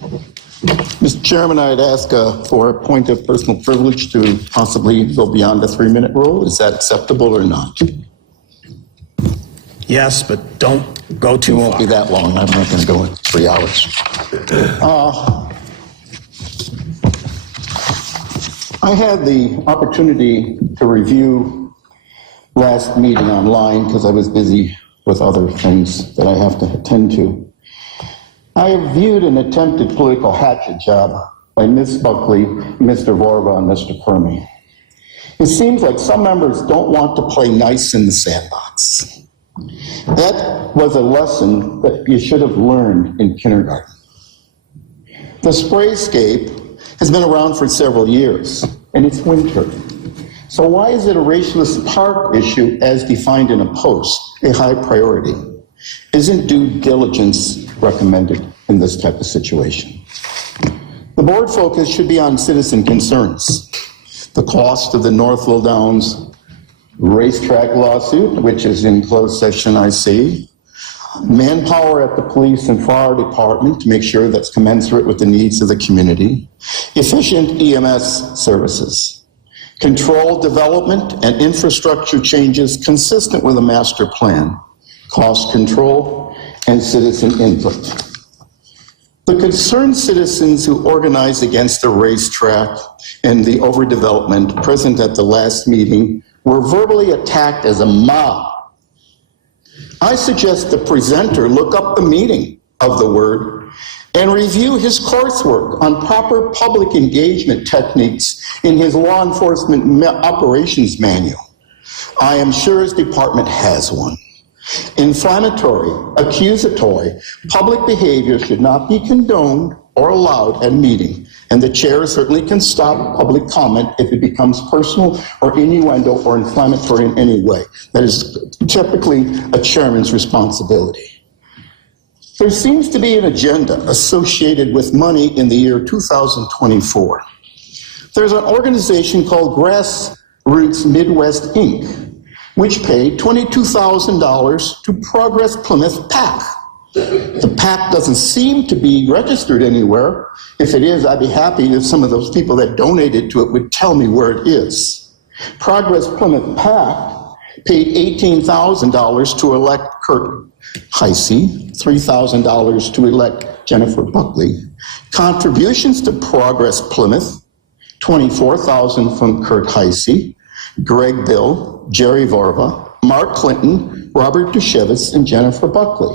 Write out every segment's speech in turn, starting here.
Mr. Chairman, I'd ask for a point of personal privilege to possibly go beyond the 3-minute rule. Is that acceptable or not? Yes, but don't go too far. It won't be that long. I'm not going to go in 3 hours. I had the opportunity to review last meeting online because I was busy with other things that I have to attend to. I have viewed an attempted political hatchet job by Ms. Buckley, Mr. Vorba, and Mr. Permy. It seems like some members don't want to play nice in the sandbox. That was a lesson that you should have learned in kindergarten. The sprayscape has been around for several years, and it's winter. So why is it a racialist park issue as defined in a post, a high priority? Isn't due diligence recommended in this type of situation? The board focus should be on citizen concerns. The cost of the Northville Downs racetrack lawsuit, which is in closed session, I see. Manpower at the police and fire department to make sure that's commensurate with the needs of the community. Efficient EMS services. Controlled development and infrastructure changes consistent with a master plan. Cost control, and citizen input. The concerned citizens who organized against the racetrack and the overdevelopment present at the last meeting were verbally attacked as a mob. I suggest the presenter look up the meaning of the word and review his coursework on proper public engagement techniques in his law enforcement operations manual. I am sure his department has one. Inflammatory, accusatory, public behavior should not be condoned or allowed at a meeting, and the chair certainly can stop public comment if it becomes personal or innuendo or inflammatory in any way. That is typically a chairman's responsibility. There seems to be an agenda associated with money in the year 2024. There's an organization called Grassroots Midwest, Inc., which paid $22,000 to Progress Plymouth PAC. The PAC doesn't seem to be registered anywhere. If it is, I'd be happy if some of those people that donated to it would tell me where it is. Progress Plymouth PAC paid $18,000 to elect Kurt Heisey, $3,000 to elect Jennifer Buckley. Contributions to Progress Plymouth, $24,000 from Kurt Heisey, Greg Bill, Jerry Vorba, Mark Clinton, Robert Dushevitz, and Jennifer Buckley.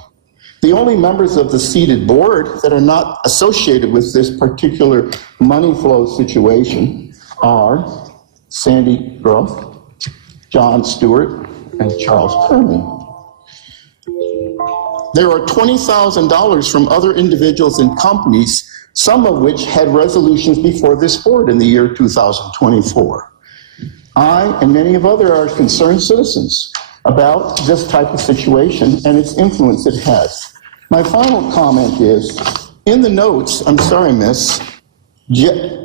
The only members of the seated board that are not associated with this particular money flow situation are Sandy Groth, John Stewart, and Charles Permy. There are $20,000 from other individuals and companies, some of which had resolutions before this board in the year 2024. I and many of others are concerned citizens about this type of situation and its influence it has. My final comment is, in the notes, I'm sorry, miss,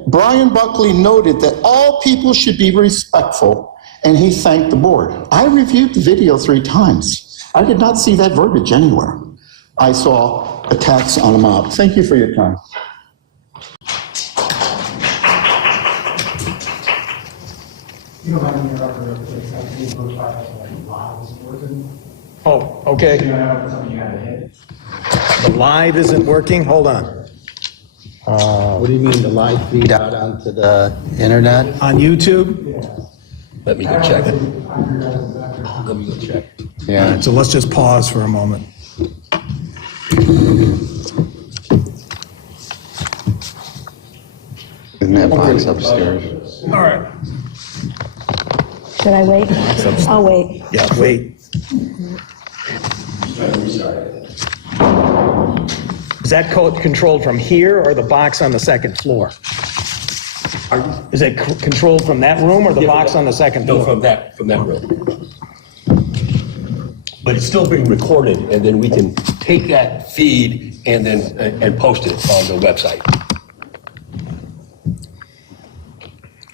Brian Buckley noted that all people should be respectful, and he thanked the board. I reviewed the video 3 times. I did not see that verbiage anywhere. I saw attacks on a mob. Thank you for your time. You don't have any other place like these books by live isn't working. Oh, okay. You know, something you gotta hit. The live isn't working? Hold on. What do you mean, the live feed out onto the internet? On YouTube? Yeah. Let me go check it. Let me go check. Yeah. So let's just pause for a moment. Isn't that box upstairs? All right. Should I wait? I'll wait. Yeah, wait. Is that controlled from here or the box on the second floor? Is it controlled from that room or the box on the second floor? No, from that room. But it's still being recorded, and then we can take that feed and then and post it on the website.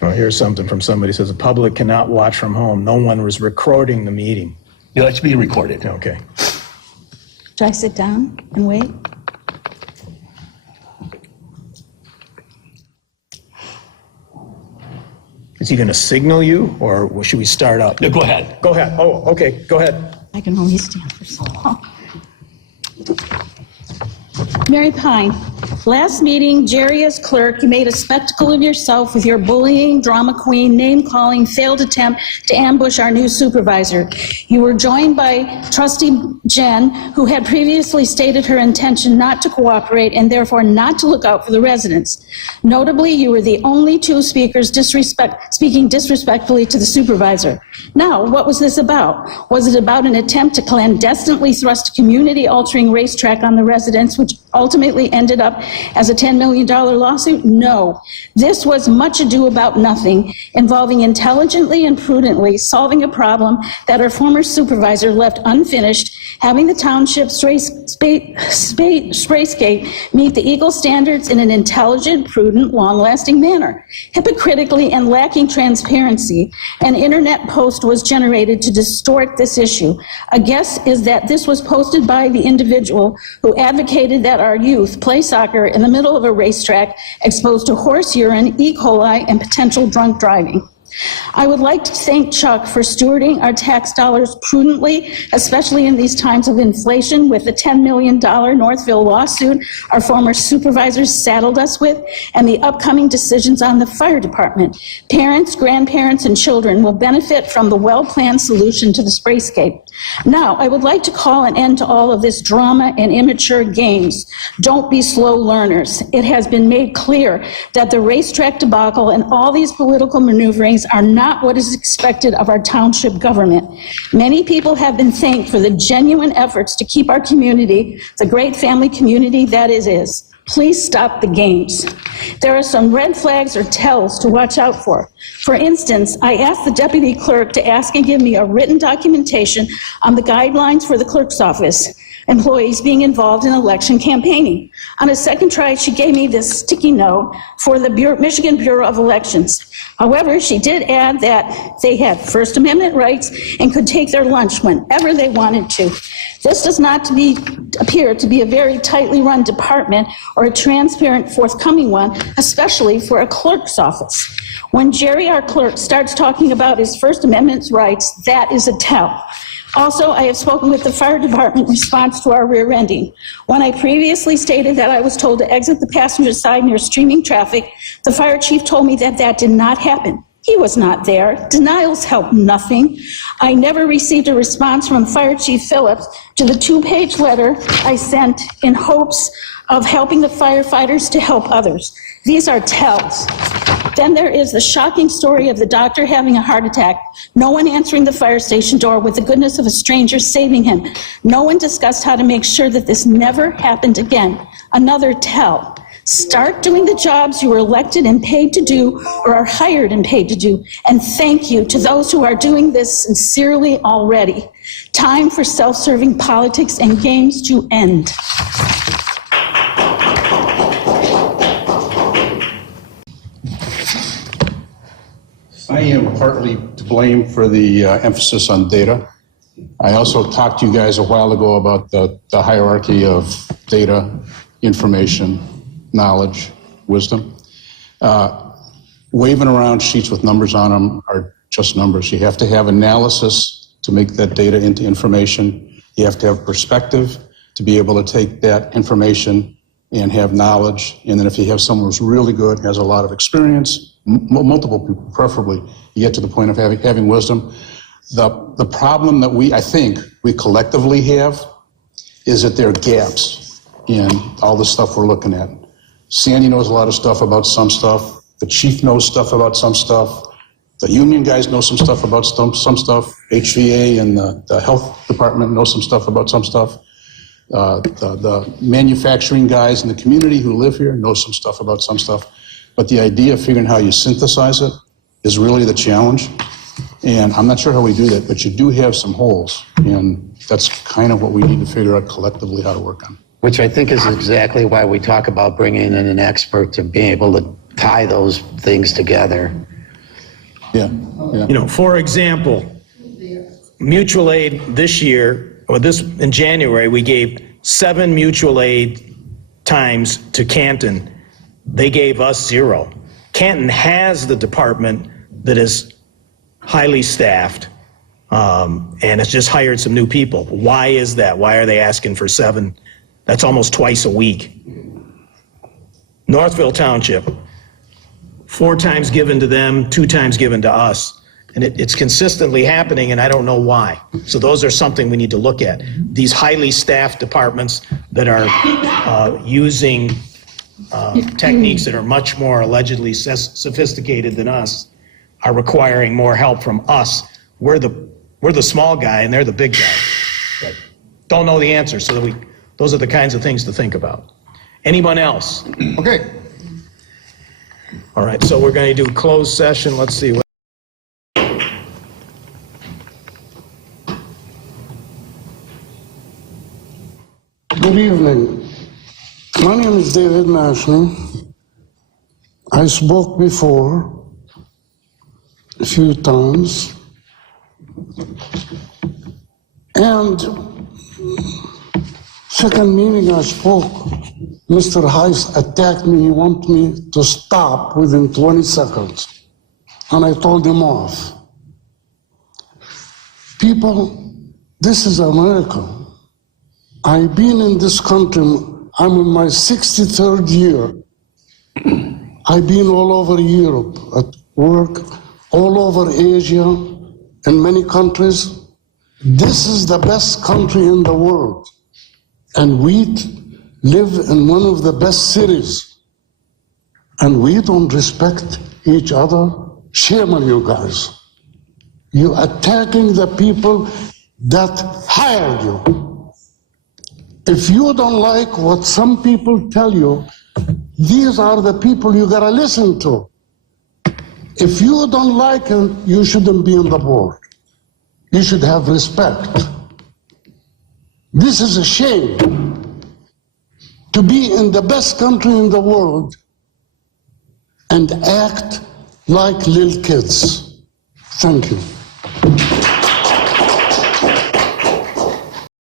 Oh, here's something from somebody says the public cannot watch from home. No one was recording the meeting. Yeah, it's being recorded. Okay. Should I sit down and wait? Is he going to signal you, or should we start up? No, go ahead. Go ahead. Oh, okay, go ahead. I can only stand for so long. Mary Pine, last meeting, Jerry as clerk, you made a spectacle of yourself with your bullying, drama queen, name-calling, failed attempt to ambush our new supervisor. You were joined by trustee Jen, who had previously stated her intention not to cooperate and therefore not to look out for the residents. Notably, you were the only two speakers speaking disrespectfully to the supervisor. Now, what was this about? Was it about an attempt to clandestinely thrust a community-altering racetrack on the residents, which ultimately ended up as a $10 million lawsuit? No. This was much ado about nothing, involving intelligently and prudently solving a problem that our former supervisor left unfinished, having the township sprayscape meet the Eagle standards in an intelligent, prudent, long-lasting manner. Hypocritically and lacking transparency, an internet post was generated to distort this issue. A guess is that this was posted by the individual who advocated that our youth play soccer in the middle of a racetrack exposed to horse urine, E. coli, and potential drunk driving. I would like to thank Chuck for stewarding our tax dollars prudently, especially in these times of inflation, with the $10 million Northville lawsuit our former supervisors saddled us with, and the upcoming decisions on the fire department. Parents, grandparents, and children will benefit from the well-planned solution to the sprayscape. Now, I would like to call an end to all of this drama and immature games. Don't be slow learners. It has been made clear that the racetrack debacle and all these political maneuverings are not what is expected of our township government. Many people have been thanked for the genuine efforts to keep our community the great family community that it is. Please stop the games. There are some red flags or tells to watch out for. For instance, I asked the deputy clerk to ask and give me a written documentation on the guidelines for the clerk's office employees being involved in election campaigning. On a second try, she gave me this sticky note for the Michigan Bureau of Elections. However, she did add that they had First Amendment rights and could take their lunch whenever they wanted to. This does not appear to be a very tightly run department or a transparent, forthcoming one, especially for a clerk's office. When Jerry, our clerk, starts talking about his First Amendment rights, that is a tell. Also, I have spoken with the fire department in response to our rear ending. When I previously stated that I was told to exit the passenger side near streaming traffic, the fire chief told me that that did not happen. He was not there. Denials help nothing. I never received a response from Fire Chief Phillips to the 2-page letter I sent in hopes of helping the firefighters to help others. These are tells. Then there is the shocking story of the doctor having a heart attack, no one answering the fire station door with the goodness of a stranger saving him. No one discussed how to make sure that this never happened again. Another tell. Start doing the jobs you were elected and paid to do or are hired and paid to do. And thank you to those who are doing this sincerely already. Time for self-serving politics and games to end. I am partly to blame for the emphasis on data. I also talked to you guys a while ago about the hierarchy of data, information, knowledge, wisdom. Waving around sheets with numbers on them are just numbers. You have to have analysis to make that data into information. You have to have perspective to be able to take that information and have knowledge. And then if you have someone who's really good, has a lot of experience, multiple people preferably, you get to the point of having wisdom. The problem that I think we collectively have is that there are gaps in all the stuff we're looking at. Sandy knows a lot of stuff about some stuff. The chief knows stuff about some stuff. The union guys know some stuff about some stuff. HVA and the health department know some stuff about some stuff. The manufacturing guys in the community who live here know some stuff about some stuff. But the idea of figuring how you synthesize it is really the challenge. And I'm not sure how we do that, but you do have some holes. And that's kind of what we need to figure out collectively how to work on. Which I think is exactly why we talk about bringing in an expert to be able to tie those things together. Yeah. You know, for example, mutual aid this year, or in January, we gave 7 mutual aid times to Canton. They gave us 0. Canton has the department that is highly staffed, and has just hired some new people. Why is that? Why are they asking for 7? That's almost twice a week. Northville Township, 4 times given to them, 2 times given to us. And it's consistently happening, and I don't know why. So those are something we need to look at. These highly staffed departments that are using techniques that are much more allegedly sophisticated than us are requiring more help from us. We're the small guy, and they're the big guy. But don't know the answer, so those are the kinds of things to think about. Anyone else? Okay. All right, so we're going to do closed session. Let's see. Good evening. My name is David Mashney. I spoke before a few times. And second meeting I spoke, Mr. Heiss attacked me. He wanted me to stop within 20 seconds. And I told him off. People, this is America. I've been in this country, I'm in my 63rd year. I've been all over Europe at work, all over Asia, in many countries. This is the best country in the world. And we live in one of the best cities. And we don't respect each other. Shame on you guys. You're attacking the people that hired you. If you don't like what some people tell you, these are the people you gotta listen to. If you don't like them, you shouldn't be on the board. You should have respect. This is a shame to be in the best country in the world and act like little kids. Thank you.